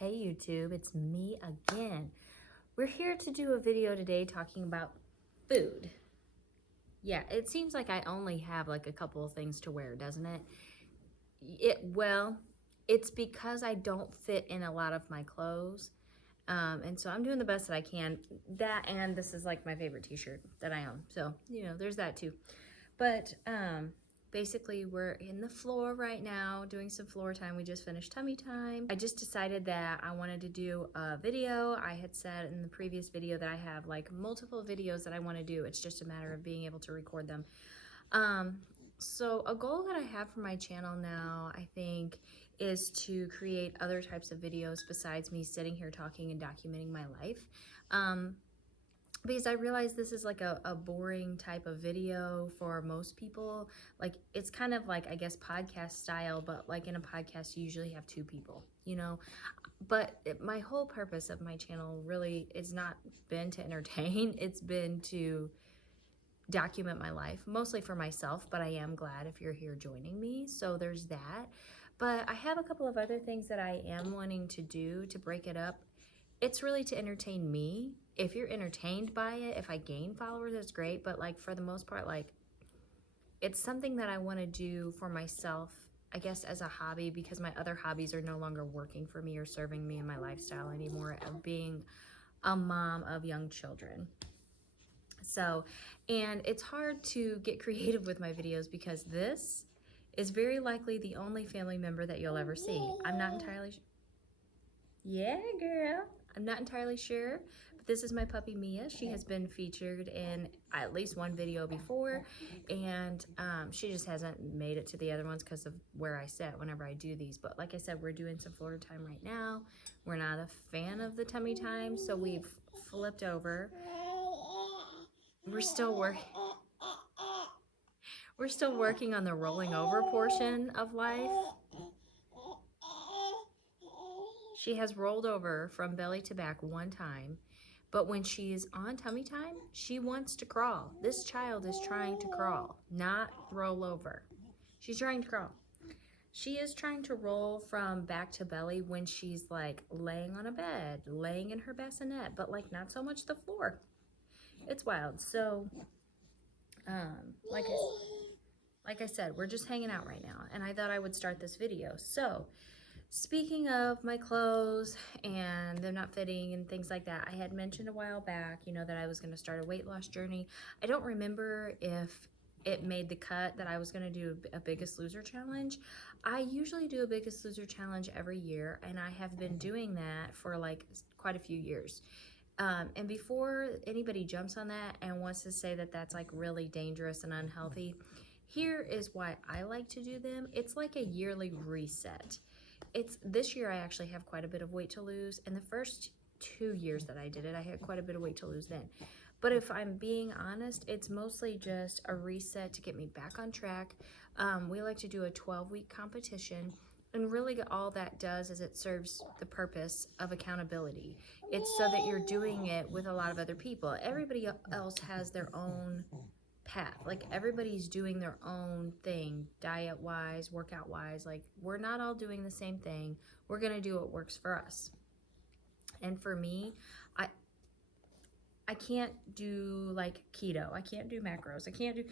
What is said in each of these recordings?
Hey YouTube, it's me again. We're here to do a video today talking about food. Yeah, it seems like I only have like a couple of things to wear, doesn't it? Well, it's because I don't fit in a lot of my clothes. And so I'm doing the best that I can. That and this is like my favorite t-shirt that I own. So, there's that too. But basically we're in the floor right now doing some floor time. We just finished tummy time. I just decided that I wanted to do a video. I had said in the previous video that I have like multiple videos that I want to do. It's just a matter of being able to record them. So a goal that I have for my channel now, I think, is to create other types of videos besides me sitting here talking and documenting my life. Because I realize this is like a boring type of video for most people. Like, it's kind of like, I guess, podcast style, but like in a podcast, you usually have two people, But my whole purpose of my channel really is not been to entertain. It's been to document my life, mostly for myself, but I am glad if you're here joining me. So there's that. But I have a couple of other things that I am wanting to do to break it up. It's really to entertain me. If you're entertained by it, if I gain followers, that's great. But like for the most part, like it's something that I want to do for myself, I guess, as a hobby, because my other hobbies are no longer working for me or serving me in my lifestyle anymore of being a mom of young children. So, and it's hard to get creative with my videos because this is very likely the only family member that you'll ever see. I'm not entirely sure. Yeah, girl. I'm not entirely sure, but this is my puppy Mia. She has been featured in at least one video before, and she just hasn't made it to the other ones because of where I sit whenever I do these. But like I said, we're doing some floor time right now. We're not a fan of the tummy time, so we've flipped over. We're still working. We're still working on the rolling over portion of life. She has rolled over from belly to back one time, but when she's on tummy time, she wants to crawl. This child is trying to crawl, not roll over. She's trying to crawl. She is trying to roll from back to belly when she's like laying on a bed, laying in her bassinet, but like not so much the floor. It's wild. So, like I said, we're just hanging out right now, and I thought I would start this video. So, speaking of my clothes and them not fitting and things like that, I had mentioned a while back, that I was going to start a weight loss journey. I don't remember if it made the cut that I was going to do a Biggest Loser challenge. I usually do a Biggest Loser challenge every year, and I have been doing that for like quite a few years. And before anybody jumps on that and wants to say that that's like really dangerous and unhealthy, here is why I like to do them. It's like a yearly reset. This year I actually have quite a bit of weight to lose, and the first 2 years that I did it, I had quite a bit of weight to lose then. But if I'm being honest, it's mostly just a reset to get me back on track. We like to do a 12-week competition, and really all that does is it serves the purpose of accountability. It's so that you're doing it with a lot of other people. Everybody else has their own path. Like, everybody's doing their own thing, diet wise, workout wise. Like, we're not all doing the same thing. We're gonna do what works for us. And for me, I can't do like keto. I can't do macros. I can't do,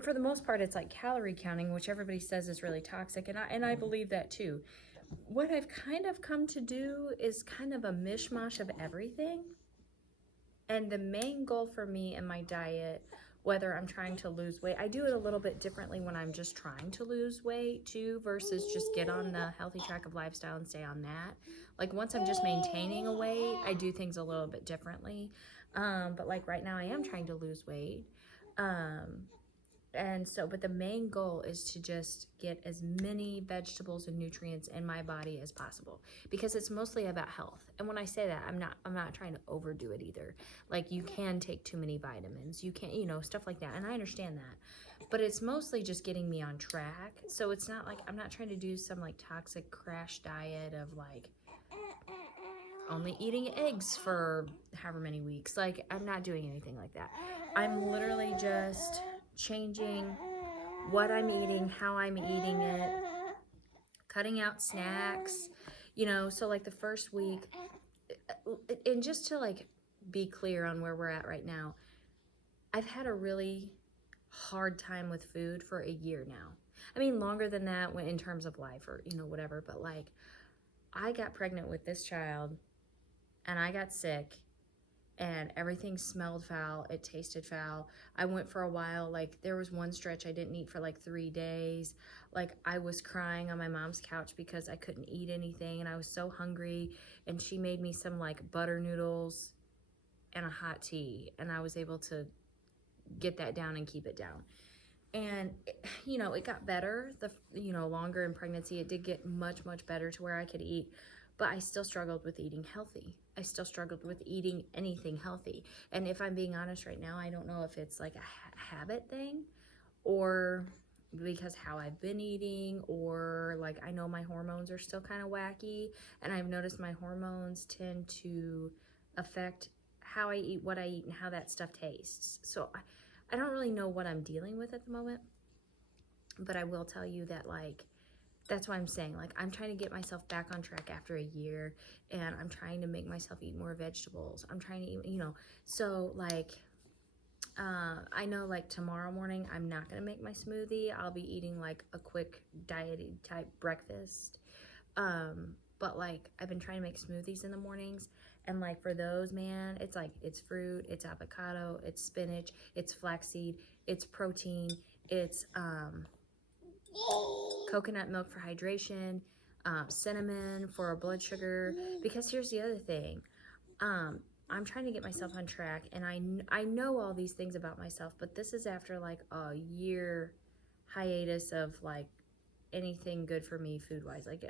for the most part, it's like calorie counting, which everybody says is really toxic, and I believe that too. What I've kind of come to do is kind of a mishmash of everything. And the main goal for me in my diet, whether I'm trying to lose weight, I do it a little bit differently when I'm just trying to lose weight too, versus just get on the healthy track of lifestyle and stay on that. Like, once I'm just maintaining a weight, I do things a little bit differently. But like right now I am trying to lose weight. And so, but the main goal is to just get as many vegetables and nutrients in my body as possible, because it's mostly about health. And when I say that, I'm not trying to overdo it either. Like, you can take too many vitamins, you can't, stuff like that. And I understand that, but it's mostly just getting me on track. So it's not like I'm not trying to do some like toxic crash diet of like only eating eggs for however many weeks. Like, I'm not doing anything like that. I'm literally just changing what I'm eating, how I'm eating it, cutting out snacks, You know, so like the first week, and just to like be clear on where we're at right now, I've had a really hard time with food for a year now. I mean, longer than that in terms of life or, you know, whatever. But like, I got pregnant with this child and I got sick and everything smelled foul. It tasted foul. I went for a while, like there was one stretch I didn't eat for like 3 days. Like I was crying on my mom's couch because I couldn't eat anything and I was so hungry, and she made me some like butter noodles and a hot tea, and I was able to get that down and keep it down. And you know, it got better longer in pregnancy. It did get much better to where I could eat, but I still struggled with eating healthy. I still struggled with eating anything healthy. And if I'm being honest right now, I don't know if it's like a habit thing or because how I've been eating, or like I know my hormones are still kind of wacky, and I've noticed my hormones tend to affect how I eat, what I eat, and how that stuff tastes. So I don't really know what I'm dealing with at the moment, but I will tell you that like that's why I'm saying like I'm trying to get myself back on track after a year, and I'm trying to make myself eat more vegetables. I'm trying to eat, so like I know like tomorrow morning I'm not gonna make my smoothie. I'll be eating like a quick diety type breakfast. But like I've been trying to make smoothies in the mornings, and like for those, man, it's like it's fruit, it's avocado, it's spinach, it's flaxseed, it's protein, it's coconut milk for hydration, cinnamon for blood sugar. Because here's the other thing, I'm trying to get myself on track, and I know all these things about myself, but this is after like a year hiatus of like anything good for me food wise. Like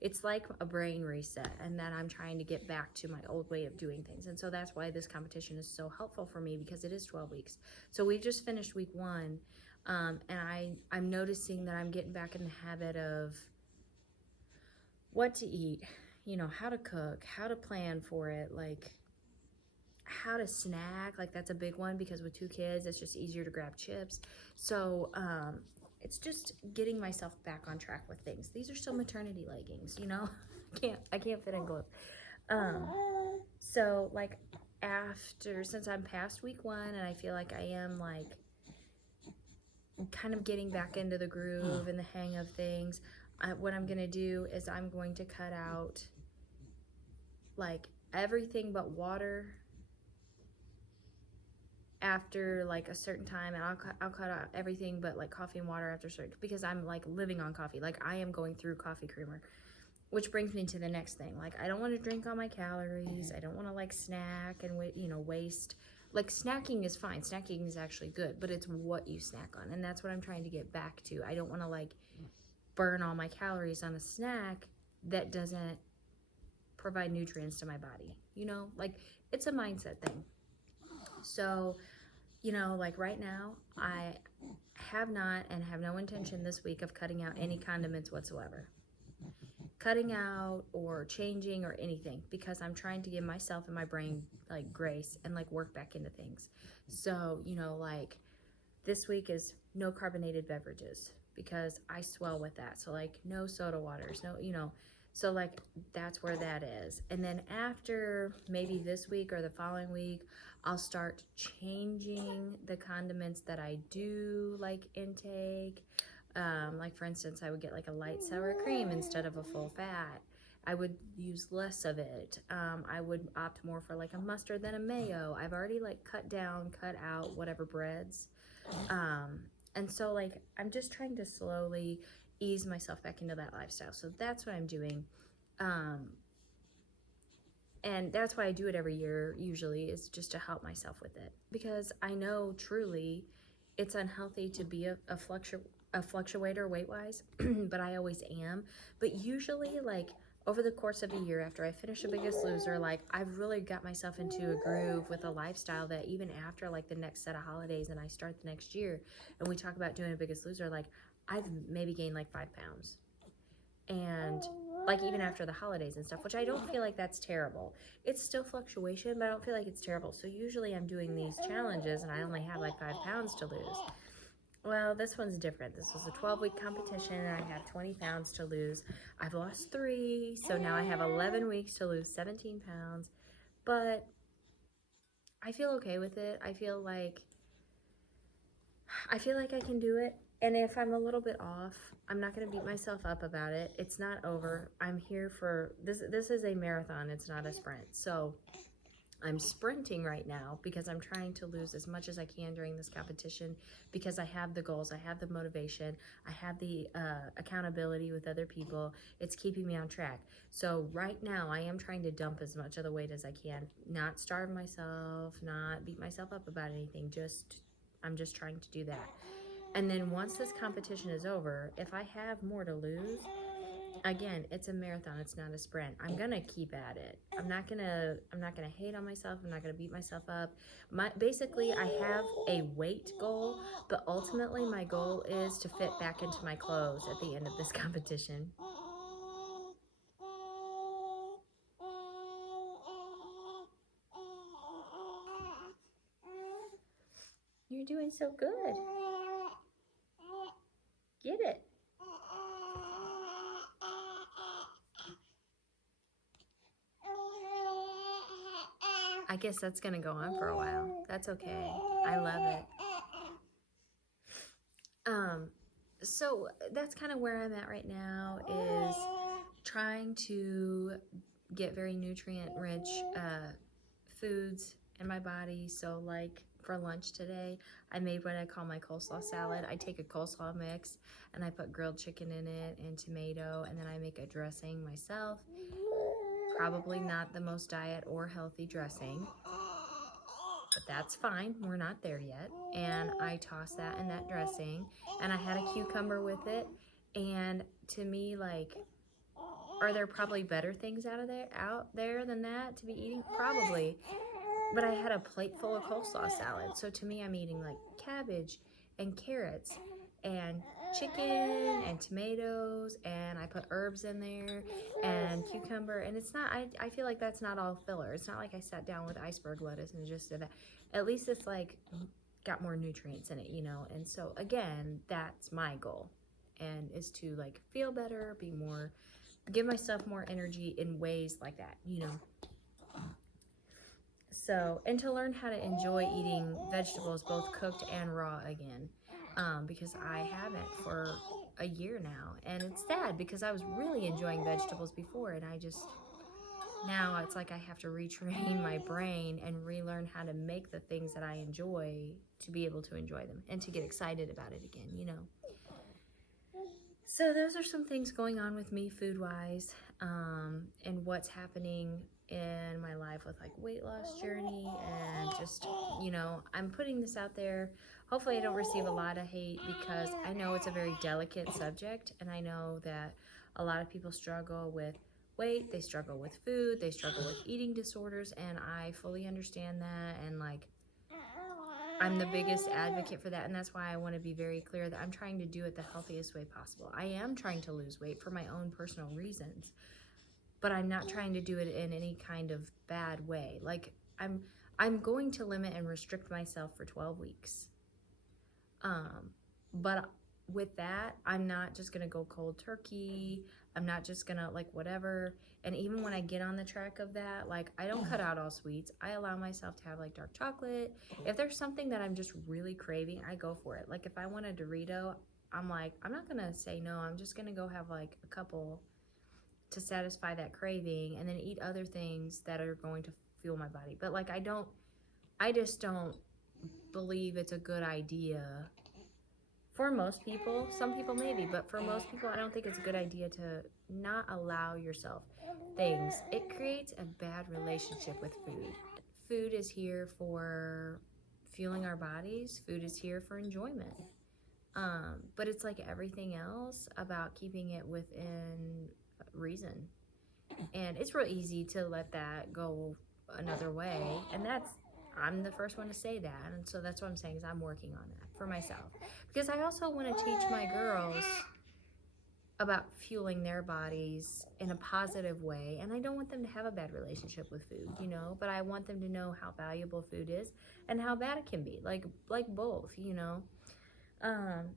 it's like a brain reset, and that I'm trying to get back to my old way of doing things. And so that's why this competition is so helpful for me, because it is 12 weeks. So we just finished week 1, and I'm noticing that I'm getting back in the habit of what to eat, how to cook, how to plan for it, like how to snack. Like that's a big one, because with 2 kids it's just easier to grab chips. So it's just getting myself back on track with things. These are still maternity leggings, I can't fit in gloves. So like since I'm past week 1 and I feel like I am like kind of getting back into the groove and the hang of things, what I'm gonna do is I'm going to cut out like everything but water after like a certain time, and I'll cut out everything but like coffee and water after certain, because I'm like living on coffee. Like I am going through coffee creamer, which brings me to the next thing. Like I don't want to drink all my calories. I don't want to like snack and waste. Like snacking is fine. Snacking is actually good, but it's what you snack on, and that's what I'm trying to get back to. I don't want to like burn all my calories on a snack that doesn't provide nutrients to my body. Like it's a mindset thing. So, like right now, I have not and have no intention this week of cutting out any condiments whatsoever. Cutting out or changing or anything, because I'm trying to give myself and my brain like grace and like work back into things. So, like this week is no carbonated beverages, because I swell with that. So like no soda waters, no, so like that's where that is. And then after maybe this week or the following week, I'll start changing the condiments that I do like intake. Like for instance, I would get like a light sour cream instead of a full fat. I would use less of it. I would opt more for like a mustard than a mayo. I've already like cut out whatever breads. And so like I'm just trying to slowly ease myself back into that lifestyle. So that's what I'm doing. And that's why I do it every year usually, is just to help myself with it, because I know truly it's unhealthy to be a fluctuator weight wise, but I always am. But usually like over the course of a year, after I finish The Biggest Loser, like I've really got myself into a groove with a lifestyle that even after like the next set of holidays and I start the next year and we talk about doing a Biggest Loser, like I've maybe gained like 5 pounds. And like even after the holidays and stuff, which I don't feel like that's terrible. It's still fluctuation, but I don't feel like it's terrible. So usually I'm doing these challenges and I only have like 5 pounds to lose. Well, this one's different. This was a 12-week competition, and I have 20 pounds to lose. I've lost 3, so now I have 11 weeks to lose 17 pounds. But I feel okay with it. I feel like I can do it. And if I'm a little bit off, I'm not going to beat myself up about it. It's not over. I'm here for this. This is a marathon. It's not a sprint. So I'm sprinting right now because I'm trying to lose as much as I can during this competition, because I have the goals, I have the motivation, I have the accountability with other people. It's keeping me on track. So right now I am trying to dump as much of the weight as I can, not starve myself, not beat myself up about anything. I'm just trying to do that. And then once this competition is over, if I have more to lose, again, it's a marathon, it's not a sprint. I'm gonna keep at it. I'm not gonna hate on myself. I'm not gonna beat myself up. Basically, I have a weight goal, but ultimately my goal is to fit back into my clothes at the end of this competition. You're doing so good. Get it. I guess that's gonna go on for a while. That's okay. I love it. So that's kind of where I'm at right now, is trying to get very nutrient rich foods in my body. So like for lunch today, I made what I call my coleslaw salad. I take a coleslaw mix and I put grilled chicken in it and tomato, and then I make a dressing myself. Probably not the most diet or healthy dressing, but that's fine. We're not there yet. And I toss that in that dressing, and I had a cucumber with it. And to me, like, are there probably better things out there than that to be eating? Probably. But I had a plate full of coleslaw salad. So to me, I'm eating like cabbage and carrots and chicken and tomatoes, and I put herbs in there and cucumber. And it's not, I feel like that's not all filler. It's not like I sat down with iceberg lettuce and just did that. At least it's like got more nutrients in it, you know? And so again, that's my goal, and is to like feel better, be more, give myself more energy in ways like that, you know? So, and to learn how to enjoy eating vegetables, both cooked and raw again, because I haven't for a year now. And it's sad because I was really enjoying vegetables before, and now it's like I have to retrain my brain and relearn how to make the things that I enjoy to be able to enjoy them and to get excited about it again, you know. So those are some things going on with me food-wise, and what's happening in my life with like weight loss journey, and just, you know, I'm putting this out there. Hopefully I don't receive a lot of hate, because I know it's a very delicate subject, and I know that a lot of people struggle with weight, they struggle with food, they struggle with eating disorders, and I fully understand that, and like I'm the biggest advocate for that, and that's why I want to be very clear that I'm trying to do it the healthiest way possible. I am trying to lose weight for my own personal reasons, but I'm not trying to do it in any kind of bad way. Like I'm going to limit and restrict myself for 12 weeks. But with that, I'm not just gonna go cold turkey. I'm not just gonna like whatever. And even when I get on the track of that, like I don't cut out all sweets. I allow myself to have like dark chocolate. If there's something that I'm just really craving, I go for it. Like if I want a Dorito, I'm like, I'm not gonna say no. I'm just gonna go have like a couple to satisfy that craving, and then eat other things that are going to fuel my body. But like I just don't believe it's a good idea. For most people, some people maybe, but for most people, I don't think it's a good idea to not allow yourself things. It creates a bad relationship with food. Food is here for fueling our bodies. Food is here for enjoyment. But it's like everything else about keeping it within reason. And it's real easy to let that go another way. And I'm the first one to say that. And so that's what I'm saying, is I'm working on that for myself. Because I also want to teach my girls about fueling their bodies in a positive way. And I don't want them to have a bad relationship with food, you know, but I want them to know how valuable food is and how bad it can be, like both, you know. Um,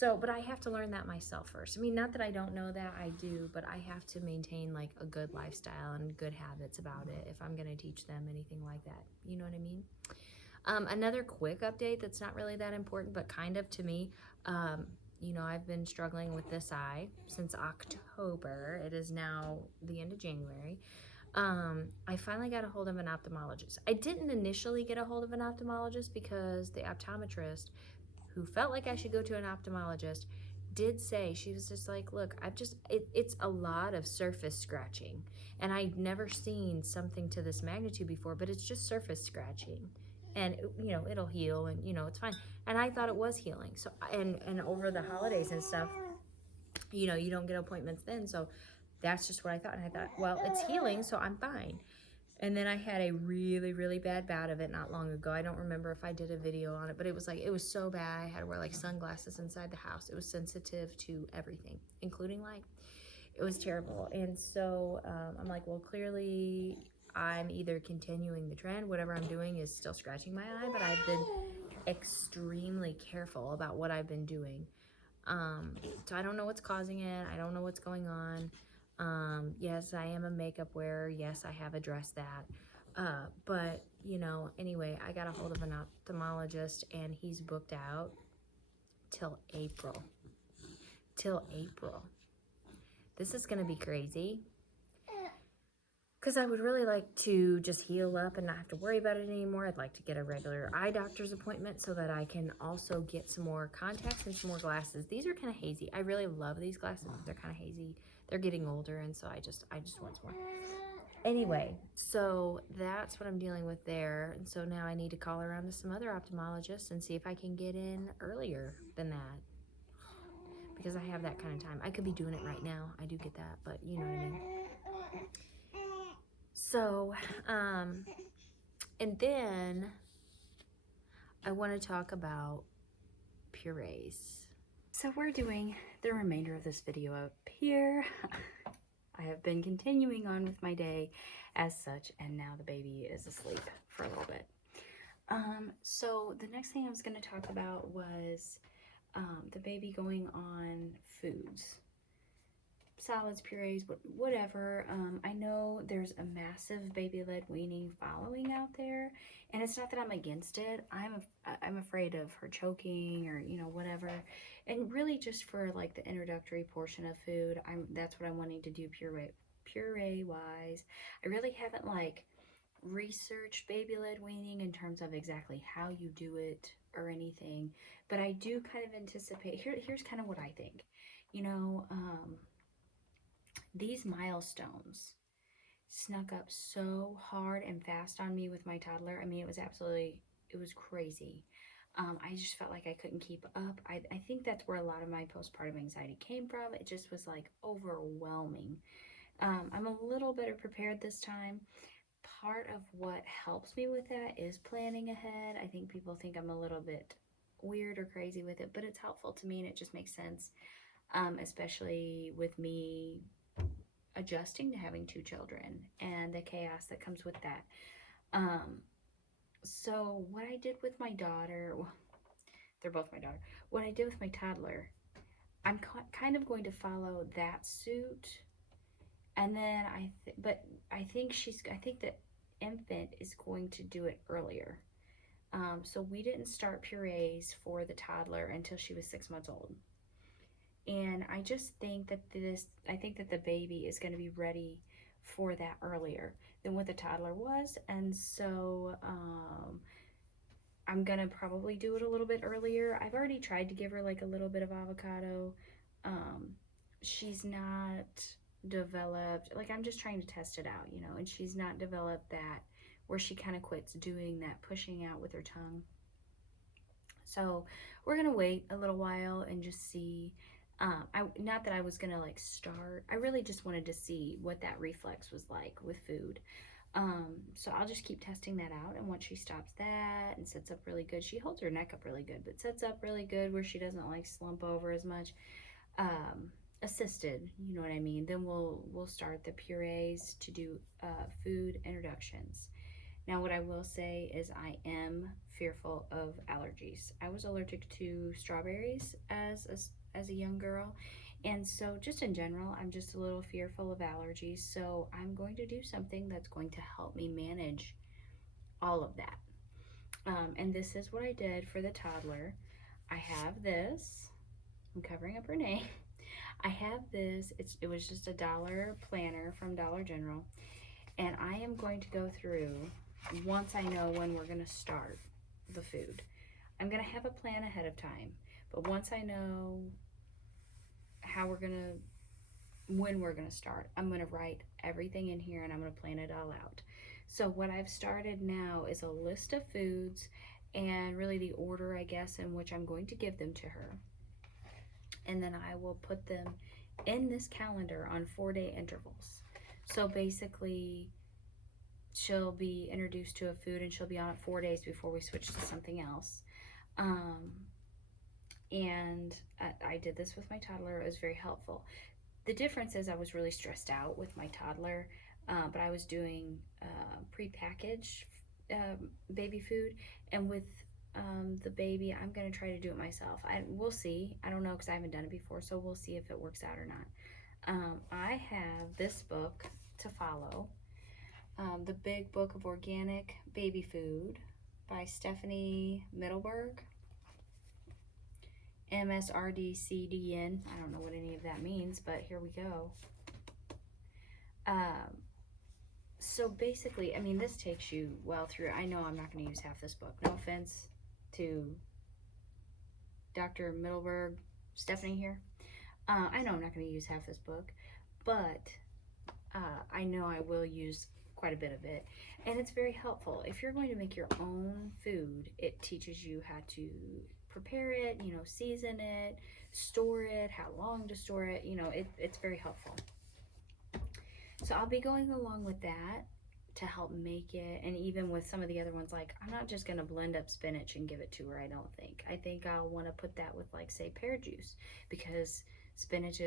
but I have to learn that myself first. I mean, not that I don't know that, I do, but I have to maintain like a good lifestyle and good habits about it if I'm gonna teach them anything like that. You know what I mean? Another quick update that's not really that important, but kind of to me. Um, I've been struggling with this eye since October. It is now the end of January. I finally got a hold of an ophthalmologist. I didn't initially get a hold of an ophthalmologist because the optometrist who felt like I should go to an ophthalmologist did say, she was just like, look, it's a lot of surface scratching, and I'd never seen something to this magnitude before, but it's just surface scratching, and it'll heal, and it's fine. And I thought it was healing. So and over the holidays and stuff, you don't get appointments then, so that's just what I thought. And I thought, well, it's healing, so I'm fine. And then I had a really, really bad bout of it not long ago. I don't remember if I did a video on it, but it was so bad. I had to wear like sunglasses inside the house. It was sensitive to everything, including light. It was terrible. And so I'm like, well, clearly I'm either continuing the trend, whatever I'm doing is still scratching my eye, but I've been extremely careful about what I've been doing. So I don't know what's causing it. I don't know what's going on. Yes, I am a makeup wearer. Yes, I have addressed that. But, anyway, I got a hold of an ophthalmologist, and he's booked out till April. Till April. This is going to be crazy. Because I would really like to just heal up and not have to worry about it anymore. I'd like to get a regular eye doctor's appointment so that I can also get some more contacts and some more glasses. These are kind of hazy. I really love these glasses, but they're kind of hazy. They're getting older, and so I just want some more. Anyway, so that's what I'm dealing with there. And so now I need to call around to some other ophthalmologists and see if I can get in earlier than that. Because I have that kind of time. I could be doing it right now. I do get that, but you know what I mean. So, and then I want to talk about Purées. So we're doing the remainder of this video up here. I have been continuing on with my day as such, and now the baby is asleep for a little bit. So the next thing I was going to talk about was the baby going on foods. Salads, purees, whatever. I know there's a massive baby-led weaning following out there, and it's not that I'm against it. I'm afraid of her choking or whatever, and really just for like the introductory portion of food, that's what I'm wanting to do puree wise. I really haven't like researched baby-led weaning in terms of exactly how you do it or anything, but I do kind of anticipate. Here's kind of what I think. These milestones snuck up so hard and fast on me with my toddler. I mean, it was crazy. I just felt like I couldn't keep up. I think that's where a lot of my postpartum anxiety came from. It just was like overwhelming. I'm a little better prepared this time. Part of what helps me with that is planning ahead. I think people think I'm a little bit weird or crazy with it, but it's helpful to me and it just makes sense, especially with me adjusting to having 2 children and the chaos that comes with that. So what I did with my daughter, well, they're both my daughter. What I did with my toddler, I'm kind of going to follow that suit. And then I think the infant is going to do it earlier. So we didn't start purees for the toddler until she was 6 months old. And I just think that the baby is going to be ready for that earlier than what the toddler was. And so I'm going to probably do it a little bit earlier. I've already tried to give her like a little bit of avocado. She's not developed, like I'm just trying to test it out, and she's not developed that where she kind of quits doing that pushing out with her tongue. So we're going to wait a little while and just see. Not that I was gonna like start. I really just wanted to see what that reflex was like with food. So I'll just keep testing that out. And once she stops that and sits up really good, she holds her neck up really good, but sits up really good where she doesn't like slump over as much. Assisted, you know what I mean? Then we'll start the purees to do food introductions. Now, what I will say is I am fearful of allergies. I was allergic to strawberries as a young girl. And so just in general, I'm just a little fearful of allergies. So I'm going to do something that's going to help me manage all of that. And this is what I did for the toddler. I have this. I'm covering up Renee. I have this. It was just a $1 planner from Dollar General. And I am going to go through, once I know when we're going to start the food. I'm going to have a plan ahead of time. But once I know when we're going to start, I'm going to write everything in here and I'm going to plan it all out. So what I've started now is a list of foods and really the order, I guess, in which I'm going to give them to her. And then I will put them in this calendar on 4-day intervals. So basically, she'll be introduced to a food and she'll be on it 4 days before we switch to something else. And I did this with my toddler. It was very helpful. The difference is I was really stressed out with my toddler, but I was doing prepackaged baby food, and with the baby, I'm going to try to do it myself. We'll see. I don't know because I haven't done it before, so we'll see if it works out or not. I have this book to follow, The Big Book of Organic Baby Food by Stephanie Middleburg. MSRDCDN. I don't know what any of that means, but here we go. So basically, I mean, this takes you well through. I know I'm not going to use half this book. No offense to Dr. Middleburg, Stephanie here. I know I'm not going to use half this book, but I know I will use quite a bit of it, and it's very helpful. If you're going to make your own food, it teaches you how to prepare it, season it, store it, how long to store it, it's very helpful. So I'll be going along with that to help make it, and even with some of the other ones, like I'm not just going to blend up spinach and give it to her, I don't think. I think I'll want to put that with, like, say, pear juice, because spinach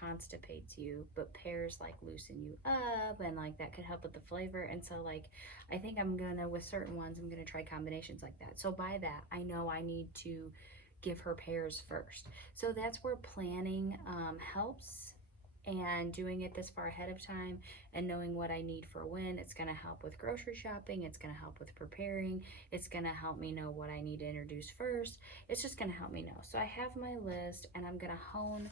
constipates you, but pears like loosen you up, and like that could help with the flavor. And so, like, I think I'm gonna, with certain ones, I'm gonna try combinations like that. So by that, I know I need to give her pears first. So that's where planning helps, and doing it this far ahead of time and knowing what I need for when. It's going to help with grocery shopping. It's going to help with preparing. It's going to help me know what I need to introduce first. It's just going to help me know. So I have my list, and I'm going to hone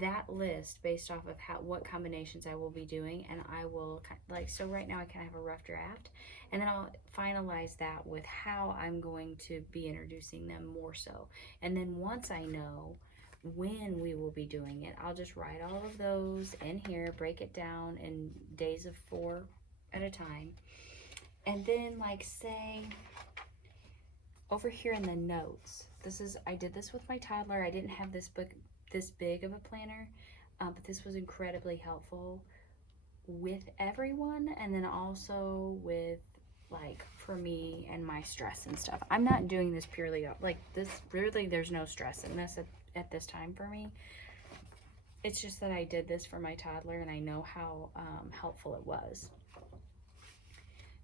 that list based off of what combinations I will be doing, and I will, like, so right now I kind of have a rough draft, and then I'll finalize that with how I'm going to be introducing them more so. And then once I know when we will be doing it, I'll just write all of those in here, break it down in days of 4 at a time. And then, like, say over here in the notes, I did this with my toddler. I didn't have this book this big of a planner, but this was incredibly helpful with everyone, and then also with, like, for me and my stress and stuff. I'm not doing this purely like this, really there's no stress in this at this time for me. It's just that I did this for my toddler, and I know how helpful it was.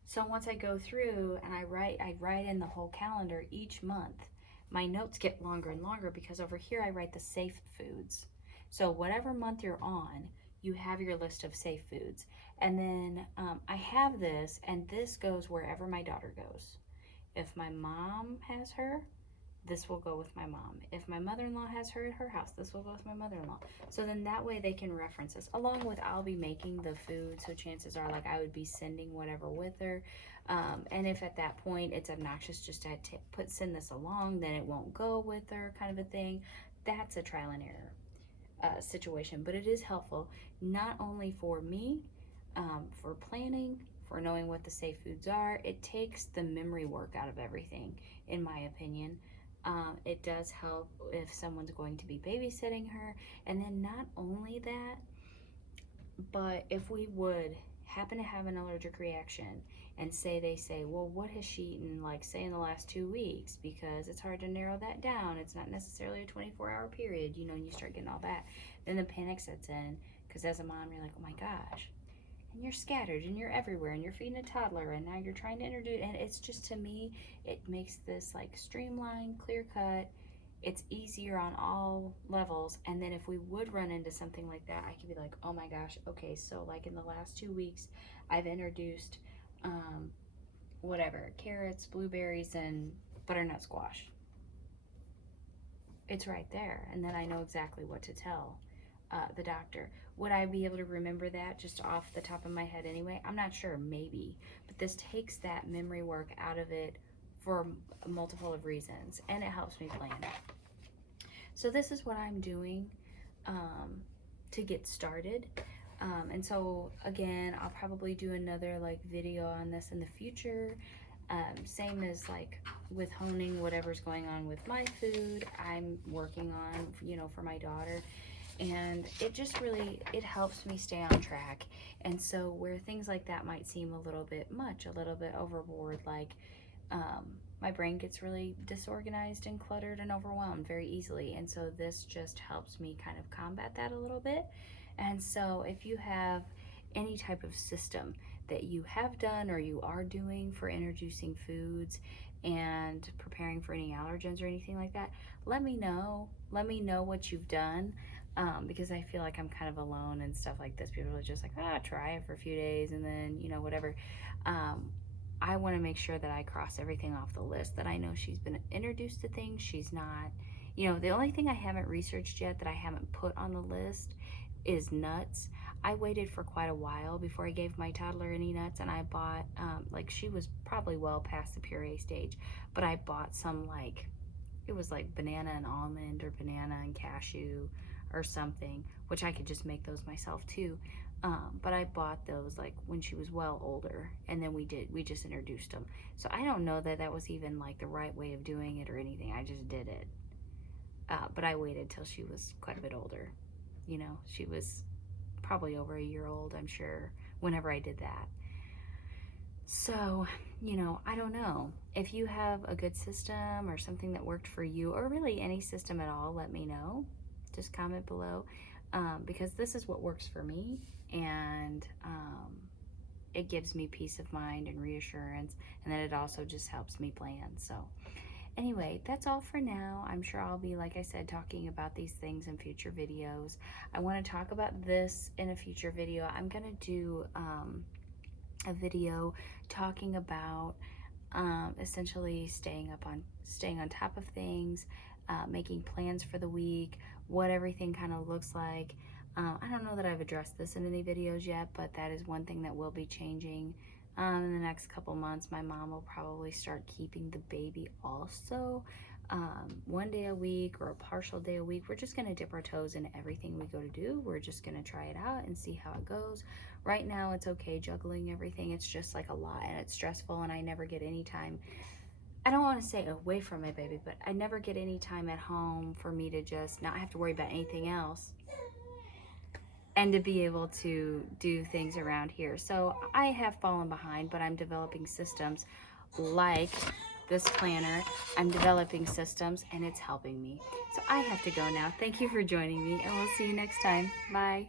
So once I go through and I write in the whole calendar each month, my notes get longer and longer, because over here I write the safe foods. So whatever month you're on, you have your list of safe foods. And then I have this, and this goes wherever my daughter goes. If my mom has her, this will go with my mom. If my mother-in-law has her at her house, this will go with my mother-in-law. So then that way they can reference this, along with I'll be making the food, so chances are, like, I would be sending whatever with her. And if at that point it's obnoxious just to send this along, then it won't go with her, kind of a thing. That's a trial and error situation, but it is helpful, not only for me, for planning, for knowing what the safe foods are. It takes the memory work out of everything, in my opinion. It does help if someone's going to be babysitting her. And then not only that, but if we would happen to have an allergic reaction, and they say, well, what has she eaten, like, say, in the last 2 weeks? Because it's hard to narrow that down. It's not necessarily a 24-hour period, and you start getting all that. Then the panic sets in, because as a mom, you're like, oh my gosh, and you're scattered and you're everywhere and you're feeding a toddler and now you're trying to introduce, and it's just, to me, it makes this like streamlined, clear cut. It's easier on all levels. And then if we would run into something like that, I could be like, oh my gosh, okay, so like in the last 2 weeks, I've introduced whatever, carrots, blueberries, and butternut squash. It's right there. And then I know exactly what to tell the doctor. Would I be able to remember that just off the top of my head anyway? I'm not sure, maybe. But this takes that memory work out of it for a multiple of reasons, and it helps me plan. So this is what I'm doing to get started. And so again, I'll probably do another like video on this in the future. Same as like with honing whatever's going on with my food, I'm working on, you know, for my daughter. And it just really, it helps me stay on track. And so where things like that might seem a little bit much, a little bit overboard, like my brain gets really disorganized and cluttered and overwhelmed very easily. And so this just helps me kind of combat that a little bit. And so if you have any type of system that you have done or you are doing for introducing foods and preparing for any allergens or anything like that, let me know. Let me know what you've done. Because I feel like I'm kind of alone and stuff like this. People are just like, try it for a few days and then, you know, whatever. I want to make sure that I cross everything off the list, that I know she's been introduced to things. She's not, you know, the only thing I haven't researched yet that I haven't put on the list is nuts. I waited for quite a while before I gave my toddler any nuts, and I bought, like, she was probably well past the puree stage, but I bought some, like, it was like banana and almond or banana and cashew or something, which I could just make those myself too. But I bought those like when she was well older, and then we just introduced them. So I don't know that that was even like the right way of doing it or anything. I just did it. But I waited till she was quite a bit older. You know, she was probably over a year old, I'm sure, whenever I did that. So, you know, I don't know. If you have a good system or something that worked for you, or really any system at all, let me know. Just comment below, because this is what works for me, and it gives me peace of mind and reassurance, and then it also just helps me plan. So anyway, that's all for now. I'm sure I'll be, like I said, talking about these things in future videos. I want to talk about this in a future video. I'm gonna do a video talking about essentially staying on top of things, making plans for the week, what everything kind of looks like. I don't know that I've addressed this in any videos yet, but that is one thing that will be changing in the next couple months. My mom will probably start keeping the baby also, 1 day a week or a partial day a week. We're just going to dip our toes in everything we go to do. We're just going to try it out and see how it goes. Right now it's okay juggling everything. It's just like a lot, and it's stressful, and I never get any time. I don't want to say away from my baby, but I never get any time at home for me to just not have to worry about anything else and to be able to do things around here. So I have fallen behind, but I'm developing systems like this planner. I'm developing systems, and it's helping me. So I have to go now. Thank you for joining me, and we'll see you next time. Bye.